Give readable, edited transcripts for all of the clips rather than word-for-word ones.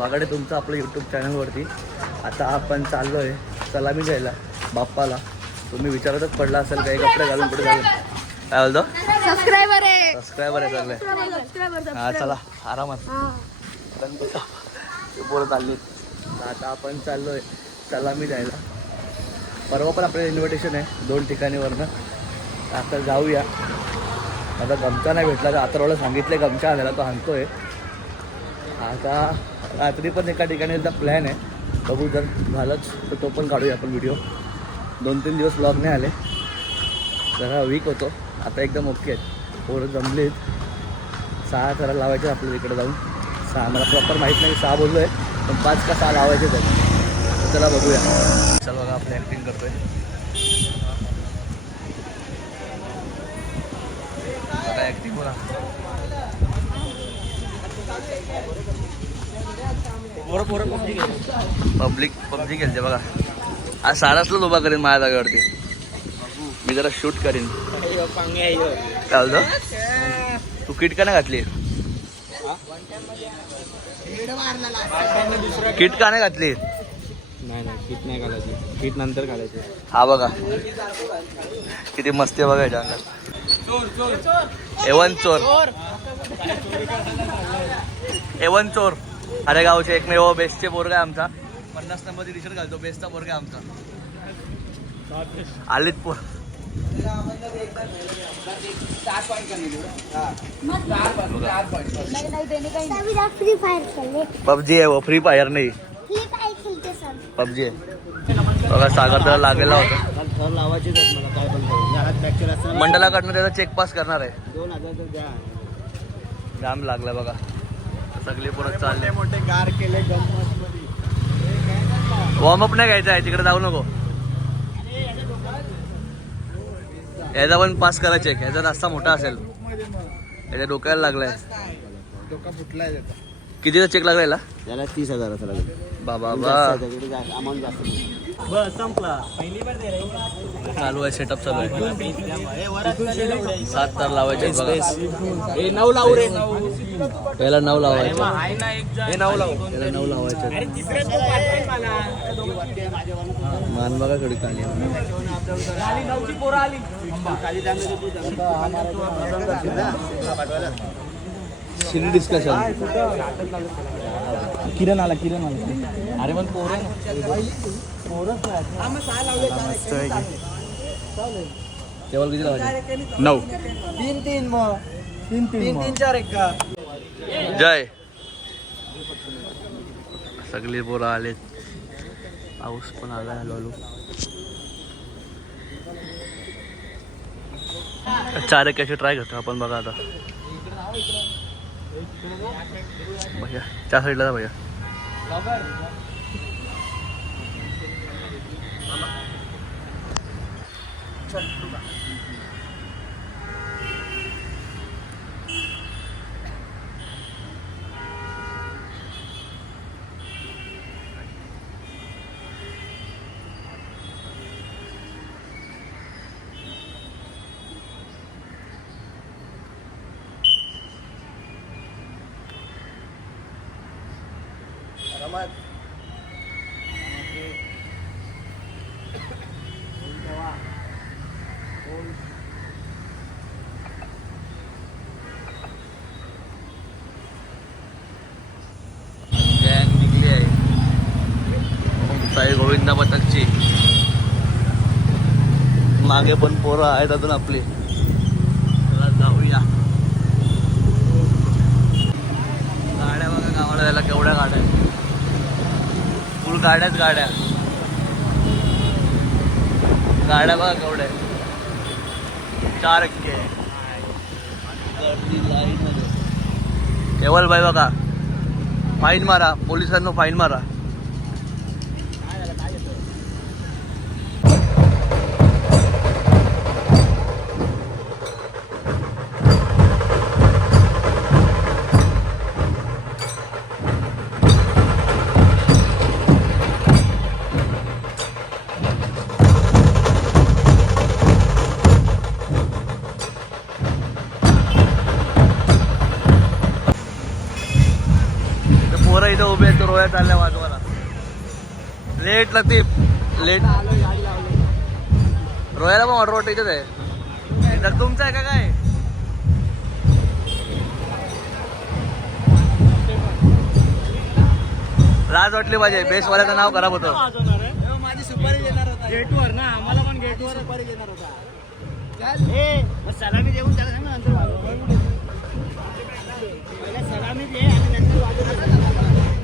स्वागत आहे तुमचं आपलं यूट्यूब चॅनलवरती. आता आपण चाललो आहे सलामी द्यायला बाप्पाला. तुम्ही विचारतच पडला असेल काही कपडे घालून कुठे घालून. काय बोलतो? सबस्क्रायबर आहे सगळे. हा चला आरामात बोलत चालली. आता आपण चाललो आहे सलामी द्यायला. परवा पण आपल्याला इन्व्हिटेशन आहे 2 ठिकाणीवरनं. आता जाऊया. आता गमचा नाही भेटला तर आतरवाला सांगितलं गमचा आणायला, तो आणतोय. आता रात्री पण एका ठिकाणी प्लॅन आहे, बघू जर झालंच तर तो पण काढूया आपण व्हिडिओ. 2-3 दिवस ब्लॉग नाही आले, जरा वीक होतो. आता एकदम ओके आहेत, पोरं जमलेत. 6 जरा लावायचे आपल्याला इकडे जाऊन. 6 मला प्रॉपर माहीत नाही, 6 बोललो आहे पण 5 का 6 लावायचेच आहेत. चला बघूया. चल बघा आपलं ॲक्टिंग करतोय. आता ॲक्टिंग बोला. पबजी खेळते बघा. आज सारसलाच उभा करीन माझ्या जागेवरती. मी जरा शूट करीन. काय बोलतो? तू किट का नाही घातली? किट का नाही घातली? नाही किट नाही घालायची, किट नंतर घालायची. हा बघा किती मस्ती बघा याच्या अंगात. एवन चोर अरे गावचे एकमेव बेस्टचे पोरगा आहे आमचा. 50 नंबरची टी शर्ट घालतो, बेस्टचा पोरगा आमचा. आलीत पोर. पबजी आहे वो, फ्री फायर नाही. पबजी आहे बघा. सागर त्याला लागलेला होता. मंडळाकडनं त्याचा चेक पास करणार आहे. 2000 जाम लागला बघा. सगळे परत चालले. मोठे गार केले. वॉर्मअप नाही घ्यायचा आहे, तिकडे जाऊ नको. याचा पण पास करा चेक. याचा रस्ता मोठा असेल, याच्या डोक्याला लागलाय. डोका फुटलाय त्याचा. कितीचा चेक लागला? त्याला 30,000 लागेल. बाबा अमाऊंट जास्त. बस संपला. चालू आहे, सेटअप चालू आहे. 7 तार लावायचे बघा. 9 लावू रे. पहिला 9 लावायचे. 9 लावू. त्याला 9 लावायचे. मान बघा कडे काली. Silly discussion. किरण आला. अरे पण पोरं केवळ किती लावायचे? 9. 3 मग 3 4 1 का. जय. सगळे पोरं आलेत. पाऊस पण आला. हळूहळू 4 1 कशी ट्राय करतो आपण बघा. आता भैया त्या साईडला जा भैया. गँग निघली आहे साई गोविंदा पथकची. मागे पण पोरं आहेत अजून आपली. चला जाऊया. गाड्या बघा गावाला जायला केवढ्या गाड्या आहेत. फुल गाड्या गाड्या बघा केवढ्या. 4 1 लाईन मध्ये. केवळ बाई बघा. फाईन मारा, पोलिसांना फाईन मारा. पोरं इथं उभे आहेत, रोया चालल्या वाजवायला. Late Latif late. रोयाला पण ऑर्डर वाटायचंच आहे. तर तुमचं आहे का काय? लाज वाटली पाहिजे. बेसवाल्याचं नाव खराब होतं. माझी सुपारी देणार होता गेटवर ना. आम्हाला पण गेटवर सुपारी देणार होता. सलामी देऊन त्याला सांग ना नंतर पहिला सलामी दे आणि नंतर वाजव.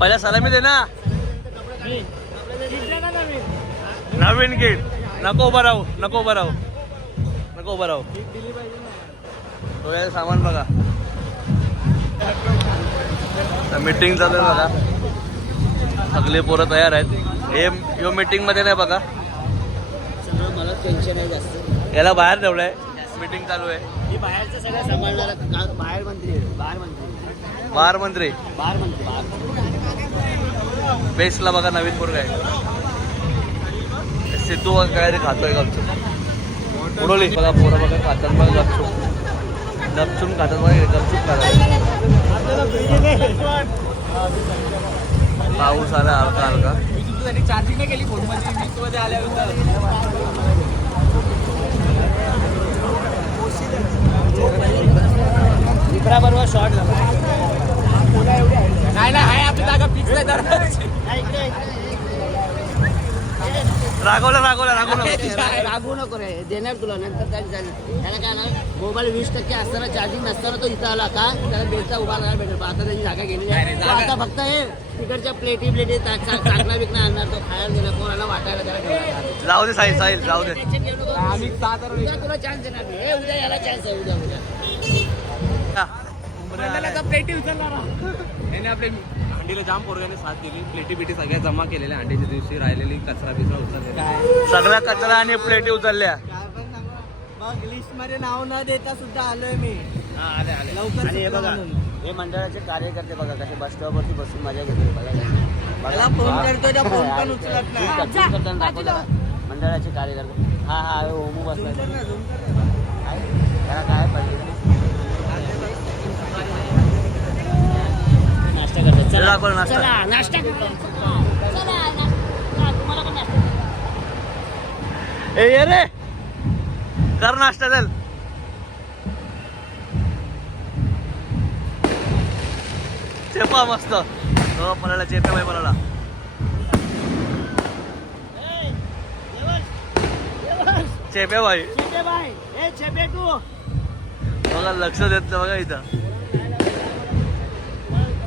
पहिला सलामी दे ना. नवीन किट नको उभं राहू. नको उभं राहू. नको उभं राहू. रोयाचं सामान बघा. मीटिंग चालू आहे बघा. सगळे पोरं तयार आहेत. हे मीटिंग मध्ये नाही बघा. सगळं मला टेन्शन आहे जास्त. याला बाहेर ठेवलंय. मीटिंग चालू आहे. मी बाहेरचं सगळं सांभाळणार. बाहेर मंत्री बाहेर मंत्री बाहेर बेसला बघा नवीन पोरगा आहे. सिद्धू काहीतरी खातोय गपचूप. उडवली बघा पोरं बघा खातात बघा गपचूप. गपचूप खातात बघा. गपचूप खातात. पाऊस आला हलका हलका. चार्जिंग नाही केली फोनमध्ये. मध्ये आल्यानंतर बरोबर शॉर्ट झाला. नाही आहे आपली जागा फिक्स आहे. रागवलं रागवू नको रे. देणार तुला नंतर त्याला काय ना. मोबाईल 20% असताना चार्जिंग नसताना तो इथं आला का त्याला बेलचा उभा राहायला भेटेल. आता त्याची जागा गेली आहे. आता फक्त हे तिकडच्या प्लेटी चाकणा बिकणा आणणार. तो खायला गेला कोणाला वाटायला त्याला ठेवणार. जाऊ दे साहिल जाऊ दे. आम्ही तुला चान्स देणार नाही. हे उद्या याला चान्स आहे. उद्या प्लेटी उचलणार. याने आपले हंडीला जाम पोरगाने साथ दिली. प्लेटी सगळ्या जमा केलेल्या. हंडीच्या दिवशी राहिलेली कचरा बिचरा उचललेला. सगळा कचरा आणि प्लेटी उचलल्या. मग लिस्ट मध्ये नाव न देता सुद्धा आलोय मी. आले लवकर. आणि हे बघा हे मंडळाचे कार्यकर्ते बघा कसे बस स्टॉपवरती बसून मजा घेतली. बघा फोन करतो फोन पण उचलत नाही. मंडळाचे कार्यकर्ते. हा ओमू बसला. त्याला काय पाहिजे नाश्ता करतो. चला नाश्ता करतो. तुम्हाला पण नाश्ता. ए ये रे कर नाश्ता चल. चेपा मस्त. हो पलाला चेपे बाई पलाला. चेपे बाई बघा लक्ष देत नाही बघा इथं.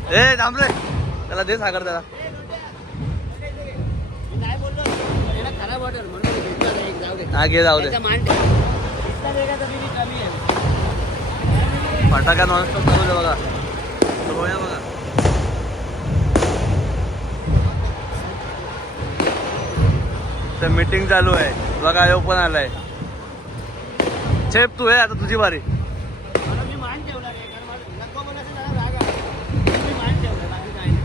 ए थांब रे. त्याला दे सागर त्याला. खराब वाटेल म्हणून हा घे जाऊ दे. फटाका नॉनस्टॉप चालू दे बघा. रोया बघा. तर मीटिंग चालू आहे बघा. यो पण आलाय. चेप तू आहे आता तुझी बारी. मी मान ठेवला रे. कारण नको बोलायचं जरा राग आहे. मी मान ठेवला बाकी काय नाही.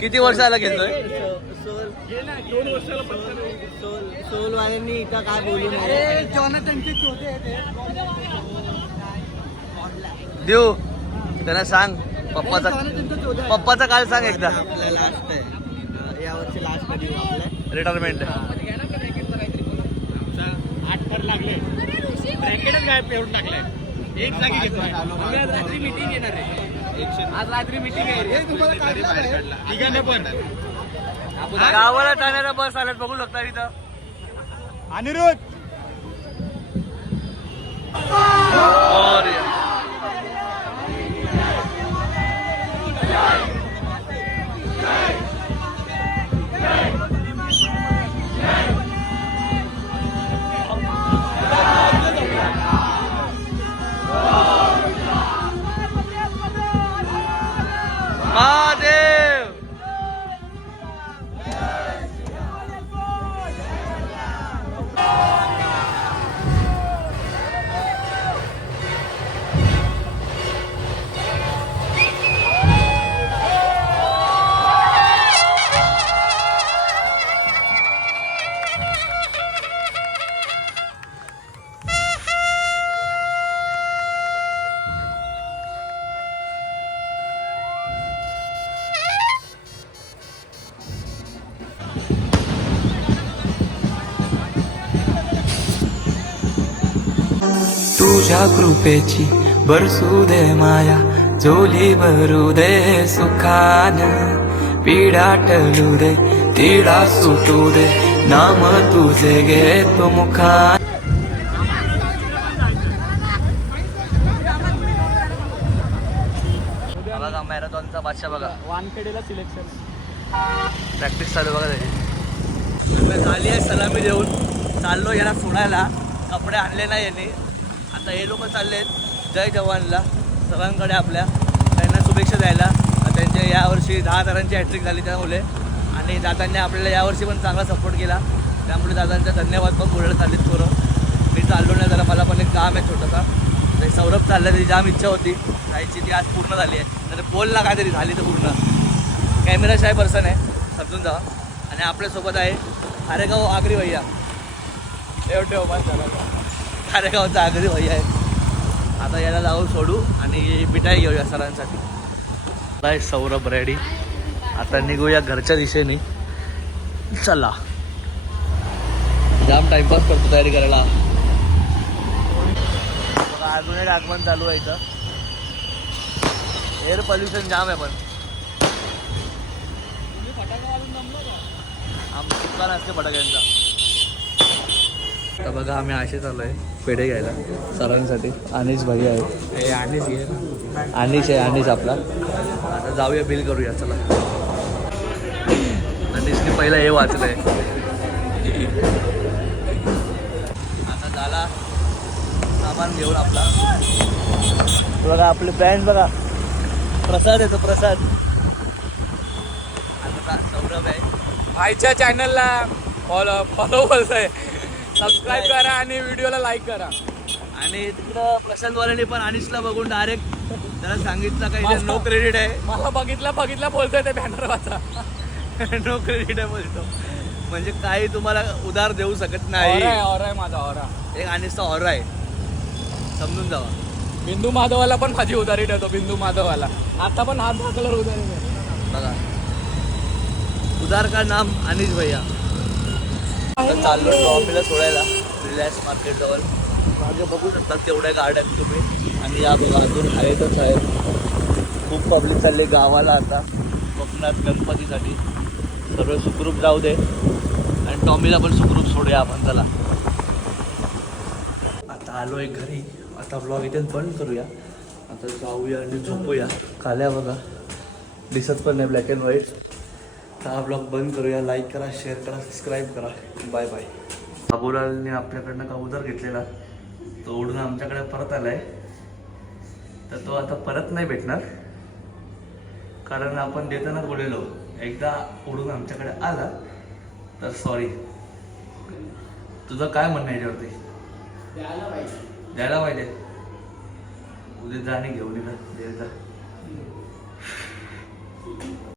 किती वर्षाला घेतोय? सोल वाल्यांनी इथं काय बोलू नये. देऊ त्यांना सांग. पप्पाचा काल सांग एकदा. आपला लास्ट आहे यावर्षी. लास्ट कधी आपल्या रिटायरमेंट. 8 थर लागले. ब्रॅकेटच काय पेरून टाकलाय. एक जागी घेतोय. आज रात्री मीटिंग येणार आहे. आज रात्री मीटिंग आहे. तिघांना पण गावाला जाणाऱ्या बस आल्यात बघू शकता इथं. अनिरुद्ध महादेव तुझ्या कृपेची बरसू दे माया झोली भरू दे सुखान पीडा टलू दे तिडा सुटू दे नाम तुझे घेतो मुखान. बघा मॅरेथॉनचा बादशाह बघा वानखेडेला सिलेक्शन. प्रॅक्टिस चालू बघा त्याची. झाली आहे सलामी देऊन चाललो याला सोडायला. कपडे आणले नाही यांनी. आता हे लोक चालले आहेत जय जवानला सगळ्यांकडे आपल्या त्यांना शुभेच्छा द्यायला. त्यांच्या यावर्षी 10 तारांची हॅट्रिक झाली त्यामुळे आणि दादांनी आपल्याला यावर्षी पण चांगला सपोर्ट केला त्यामुळे दादांचा धन्यवाद पण बोलायला चाललेत पोरं. मी चाललो नाही जरा मला पण एक काम आहे छोटासा. ते सौरभ चाललं त्याची जाम इच्छा होती जायची ती आज पूर्ण झाली आहे. तर बोलला काहीतरी झाली तर पूर्ण. कॅमेरा शाय पर्सन आहे समजून जावा. आणि आपल्यासोबत आहे खारेगाव आगरी भैया. ठेव बस झाला. खारेगावचा आगरी भैया आहे. आता याला जाऊ सोडू आणि मिठाई घेऊया सरांसाठी. काय सौरभ रेडी. आता निघूया घरच्या दिशेने. चला जाम टाइमपास करतो तयारी करायला. अजून एक आगमन चालू आहे इथं. एअर पोल्युशन जाम आहे पण आमचं दुकान असते फटाक्यांचा. तर बघा आम्ही असे चालू आहे पेढे घ्यायला सरांसाठी. अनिश भाई आहे. अनिश आहे अनिश आपला. आता जाऊया बिल करूया चला. अनिशने पहिला हे वाचलंय. आता झाला सामान घेऊन आपला. बघा आपले ब्रँड बघा प्रसाद येतो प्रसाद. आता सौरभ आहे. आईच्या चॅनलला फॉलो बोलतोय. सबस्क्राईब करा आणि व्हिडिओला लाईक करा. आणि तिकडं प्रशांतवाल्याने पण अनिशला बघून डायरेक्ट त्याला सांगितलं काही नो क्रेडिट आहे. मला बघितलं बोलतोय ते बॅनर वाचा. नो क्रेडिट आहे बोलतो. म्हणजे काही तुम्हाला उधार देऊ शकत नाही. ऑरा आहे माझा ऑरा. एक अनिशचा ऑरा आहे समजून जावा. बिंदू माधवाला पण माझी उधारी ठेवतो. बिंदू माधवाला आता पण हात दाखवल्यावर उधारी नाही. बघा उधार का नाम अनिश भैया. आता चाललो टॉपीला सोडायला रिलायन्स मार्केट जवळ. मागे बघू शकता तेवढ्या गाड्या आहेत तुम्ही. आणि या बघा अजून आहेतच आहेत. खूप पब्लिक चालली गावाला आता कोकणात गणपतीसाठी. सर्व सुखरूप जाऊ दे आणि टॉमीला पण सुखरूप सोडूया आपण. चला आता आलो आहे घरी. आता ब्लॉग इथेच बंद करूया. आता जाऊया आणि झोपूया. खाल्या बघा दिसत पण नाही ब्लॅक अँड व्हाईट. तर हा ब्लॉग बंद करूया. लाईक करा शेअर करा सबस्क्राईब करा. Bye bye. बाबूलालने आपल्याकडनं का उधार घेतलेला तो उडून आमच्याकडे परत आला आहे. तर तो आता परत नाही भेटणार कारण आपण देतानाच बोललेलो एकदा उडून आमच्याकडे आला तर सॉरी. तुझं काय म्हणणं आहे याच्यावरती. द्यायला पाहिजे. उद्या जाणे घेऊन येणार.